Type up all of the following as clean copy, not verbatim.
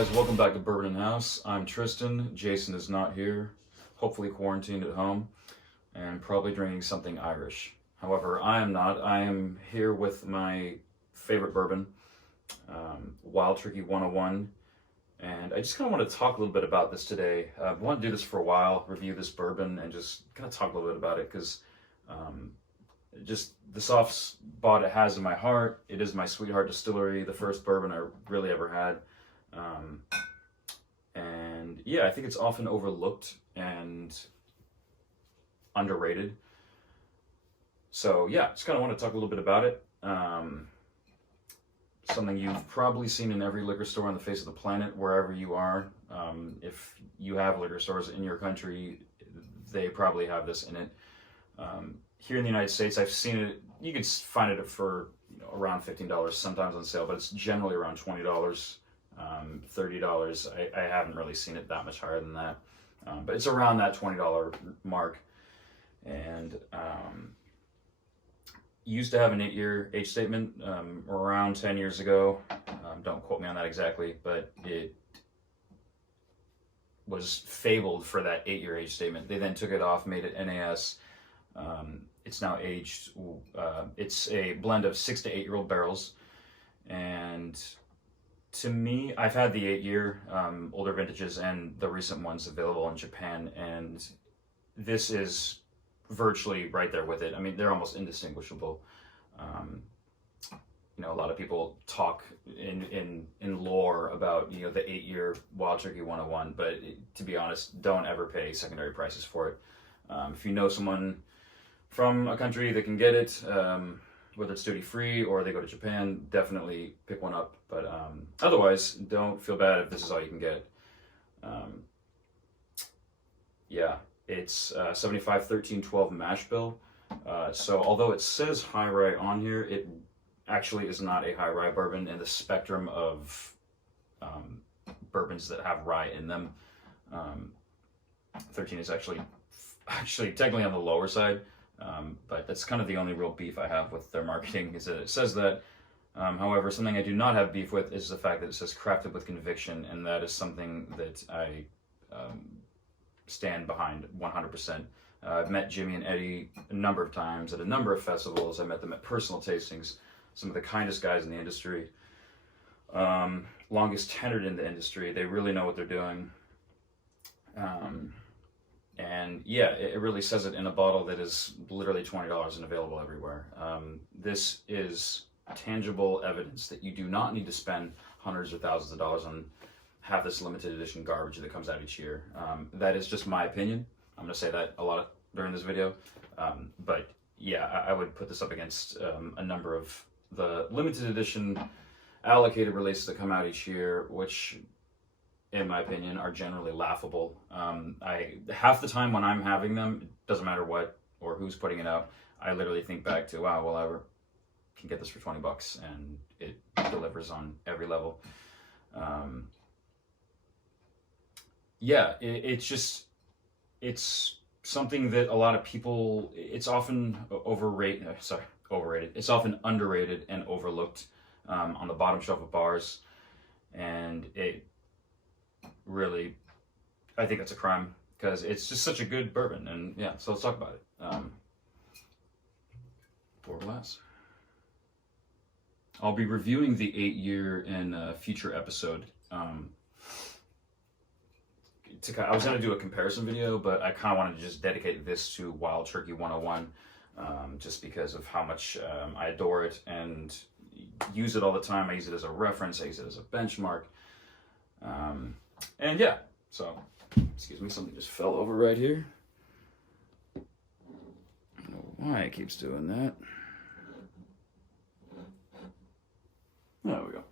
guys, welcome back to Bourbon in House. I'm Tristan. Jason is not here, hopefully quarantined at home, and probably drinking something Irish. However, I am not. I am here with my favorite bourbon, Wild Turkey 101, and I just kind of want to talk a little bit about this today. I want to do this for a while, review this bourbon, and just kind of talk a little bit about it, because just the soft spot it has in my heart. It is my sweetheart distillery, the first bourbon I really ever had. And yeah, I think it's often overlooked and underrated. So yeah, just kind of want to talk a little bit about it. Something you've probably seen in every liquor store on the face of the planet, wherever you are. If you have liquor stores in your country, they probably have this in it. Here in the United States, I've seen it. You can find it for around $15, sometimes on sale, but it's generally around $20, $30. I haven't really seen it that much higher than that, but it's around that $20 mark. And used to have an 8-year age statement around 10 years ago. Don't quote me on that exactly, but it was fabled for that 8-year age statement. They then took it off, made it NAS. It's now aged. It's a blend of 6 to 8-year-old barrels, and to me, I've had the 8-year older vintages and the recent ones available in Japan, and this is virtually right there with it. I mean, they're almost indistinguishable. A lot of people talk in lore about the 8-year Wild Turkey 101, but to be honest, don't ever pay secondary prices for it. If you know someone from a country that can get it, whether it's duty free or they go to Japan, definitely pick one up. But otherwise, don't feel bad if this is all you can get. Yeah, it's 75, 13, 12 mash bill. So although it says high rye on here, it actually is not a high rye bourbon in the spectrum of bourbons that have rye in them. 13 is actually technically on the lower side. But that's kind of the only real beef I have with their marketing, is that it says that. However, something I do not have beef with is the fact that it says crafted with conviction, and that is something that I stand behind 100%. I've met Jimmy and Eddie a number of times at a number of festivals. I met them at personal tastings. Some of the kindest guys in the industry, longest tenured in the industry. They really know what they're doing. And yeah, it really says it in a bottle that is literally $20 and available everywhere. This is tangible evidence that you do not need to spend hundreds or thousands of dollars on half this limited edition garbage that comes out each year. That is just my opinion. I'm going to say that a lot during this video. But yeah, I would put this up against a number of the limited edition allocated releases that come out each year, which, in my opinion, are generally laughable. Half the time when I'm having them, it doesn't matter what or who's putting it out, I literally think back to, wow, well, I can get this for $20 and it delivers on every level. Yeah, it's something that a lot of people, it's often overrated. It's often underrated and overlooked on the bottom shelf of bars, and it really, I think that's a crime, because it's just such a good bourbon. And yeah, so let's talk about it. Pour a glass. I'll be reviewing the 8-year in a future episode. I was going to do a comparison video, but I kind of wanted to just dedicate this to Wild Turkey 101, just because of how much I adore it and use it all the time. I use it as a reference. I use it as a benchmark. And yeah, so, excuse me, something just fell over right here. I don't know why it keeps doing that. There we go.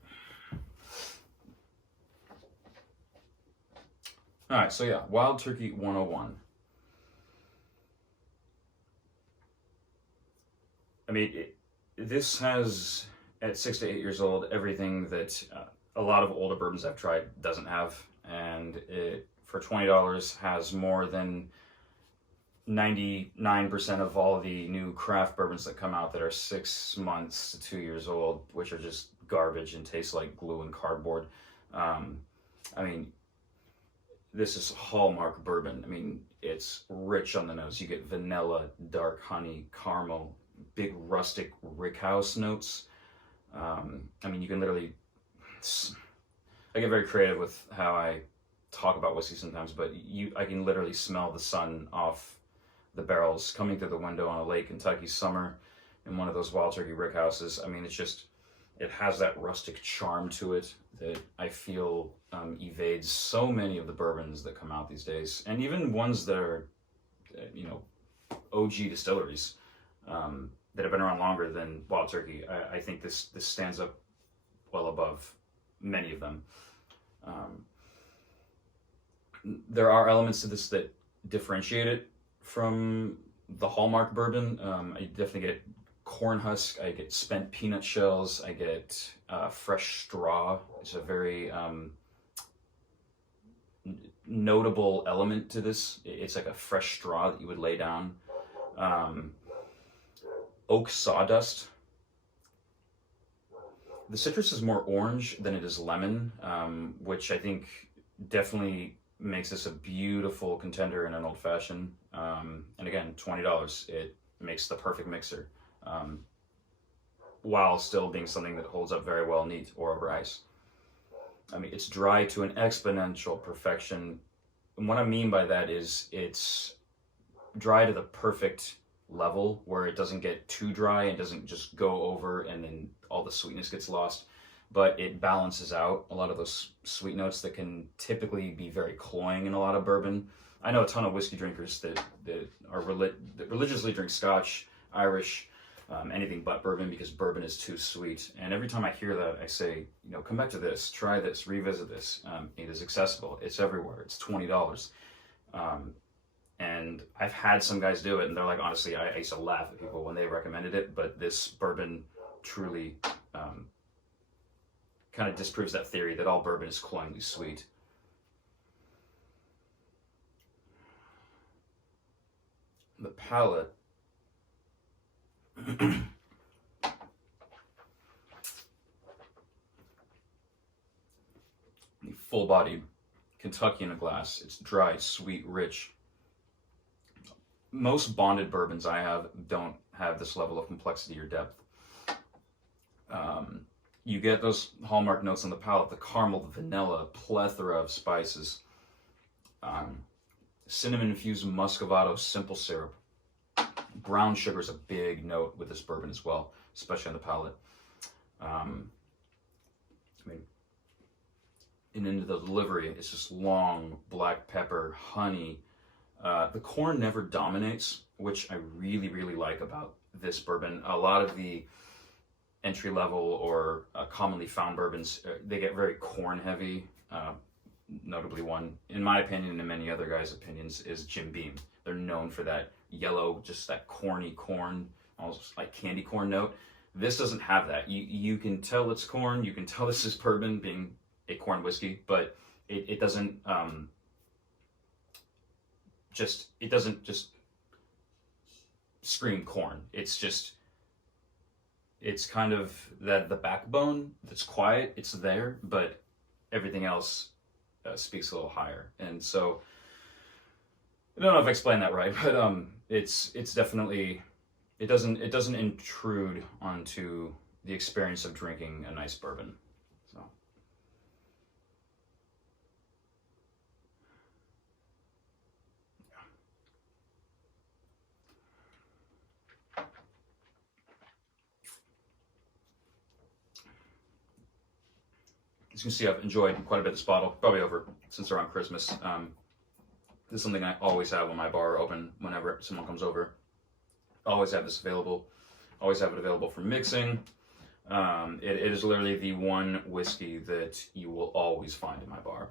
Alright, so yeah, Wild Turkey 101. I mean, this has, at 6 to 8 years old, everything that a lot of older bourbons I've tried doesn't have. And it, for $20, has more than 99% of all the new craft bourbons that come out that are 6 months to 2 years old, which are just garbage and taste like glue and cardboard. I mean, this is hallmark bourbon. I mean, it's rich on the nose. You get vanilla, dark honey, caramel, big rustic rickhouse notes. I mean, you can literally. I get very creative with how I talk about whiskey sometimes, but I can literally smell the sun off the barrels coming through the window on a Lake Kentucky summer in one of those Wild Turkey rick houses. I mean, it has that rustic charm to it that I feel evades so many of the bourbons that come out these days, and even ones that are, OG distilleries that have been around longer than Wild Turkey. I think this stands up well above many of them. There are elements to this that differentiate it from the hallmark bourbon. I definitely get corn husk, I get spent peanut shells, I get fresh straw. It's a very notable element to this. It's like a fresh straw that you would lay down. Oak sawdust. The citrus is more orange than it is lemon, which I think definitely makes this a beautiful contender in an old fashioned. And again, $20. It makes the perfect mixer, while still being something that holds up very well neat or over ice. I mean, it's dry to an exponential perfection. And what I mean by that is it's dry to the perfect level where it doesn't get too dry and doesn't just go over and then all the sweetness gets lost, but it balances out a lot of those sweet notes that can typically be very cloying in a lot of bourbon. I know a ton of whiskey drinkers that religiously drink Scotch, Irish, anything but bourbon because bourbon is too sweet. And every time I hear that, I say, come back to this, try this, revisit this. It is accessible. It's everywhere. It's $20. And I've had some guys do it, and they're like, honestly, I used to laugh at people when they recommended it, but this bourbon truly kind of disproves that theory that all bourbon is cloyingly sweet. The palate. Full-bodied Kentucky in a glass. It's dry, sweet, rich. Most bonded bourbons I have don't have this level of complexity or depth. You get those hallmark notes on the palate, the caramel, the vanilla, plethora of spices, cinnamon-infused muscovado simple syrup. Brown sugar is a big note with this bourbon as well, especially on the palate. And into the delivery, it's just long, black pepper, honey. The corn never dominates, which I really, really like about this bourbon. A lot of the entry-level or commonly found bourbons, they get very corn-heavy. Notably one, in my opinion and many other guys' opinions, is Jim Beam. They're known for that yellow, just that corny corn, almost like candy corn note. This doesn't have that. You can tell it's corn. You can tell this is bourbon, being a corn whiskey, but it doesn't just scream corn. It's kind of the backbone that's quiet. It's there, but everything else speaks a little higher. And so I don't know if I explained that right, but it's definitely, it doesn't intrude onto the experience of drinking a nice bourbon. So as you can see, I've enjoyed quite a bit of this bottle, probably over since around Christmas. This is something I always have when my bar open whenever someone comes over. Always have this available. Always have it available for mixing. It is literally the one whiskey that you will always find in my bar.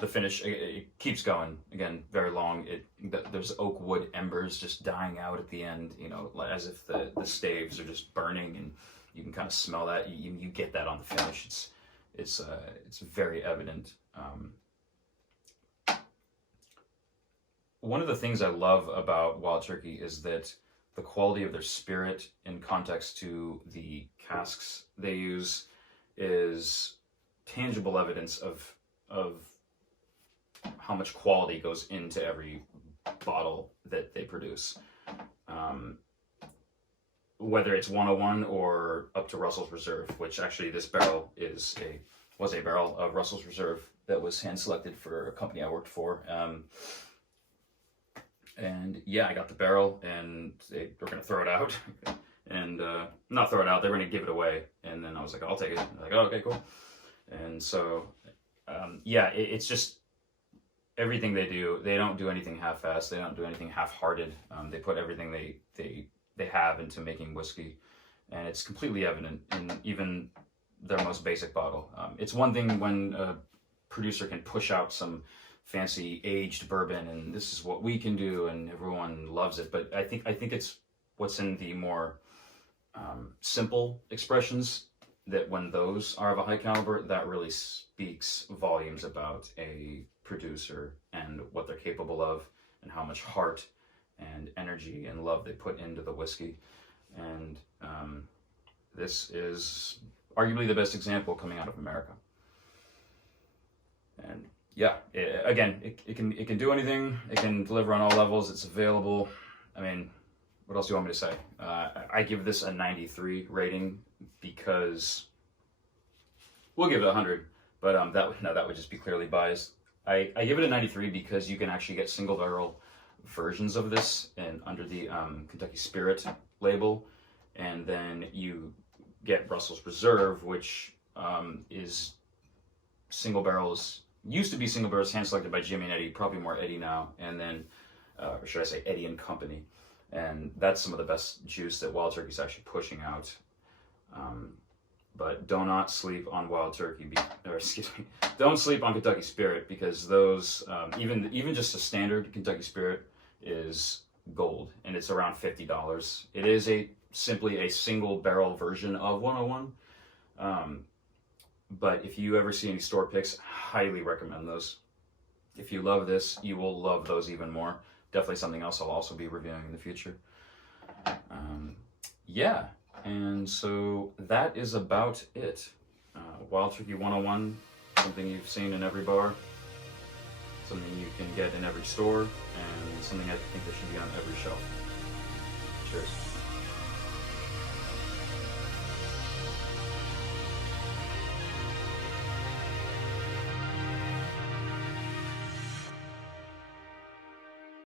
The finish, it keeps going. Again, very long. There's oak wood embers just dying out at the end, as if the staves are just burning, and you can kind of smell that. You get that on the finish. It's very evident. One of the things I love about Wild Turkey is that the quality of their spirit in context to the casks they use is tangible evidence of how much quality goes into every bottle that they produce. Whether it's 101 or up to Russell's Reserve, which actually this barrel was a barrel of Russell's Reserve that was hand selected for a company I worked for. And yeah, I got the barrel, and they were going to throw it out, and not throw it out, they were going to give it away. And then I was like, I'll take it. They're like, oh, okay, cool. And so, yeah, it's just everything they do. They don't do anything half-assed. They don't do anything half-hearted. They put everything they have into making whiskey, and it's completely evident in even their most basic bottle. It's one thing when a producer can push out some fancy aged bourbon and this is what we can do and everyone loves it, but I think it's what's in the more simple expressions that when those are of a high caliber, that really speaks volumes about a producer and what they're capable of and how much heart and energy and love they put into the whiskey. And this is arguably the best example coming out of America. And yeah, it can do anything. It can deliver on all levels. It's available. I mean, what else do you want me to say? I give this a 93 rating because we'll give it 100, but that would just be clearly biased. I give it a 93 because you can actually get single barrel versions of this and under the Kentucky Spirit label, and then you get Russell's Reserve, which is single barrels. Used to be single barrels hand selected by Jimmy and Eddie, probably more Eddie now, and then, or should I say Eddie and Company, and that's some of the best juice that Wild Turkey's actually pushing out. But do not sleep on Wild Turkey, don't sleep on Kentucky Spirit, because those, even just a standard Kentucky Spirit is gold, and it's around $50. It is simply a single barrel version of 101. But if you ever see any store picks, highly recommend those. If you love this, you will love those even more. Definitely something else I'll also be reviewing in the future. Yeah, and so that is about it. Wild Turkey 101, something you've seen in every bar, something you can get in every store, and something I think that should be on every shelf. Cheers.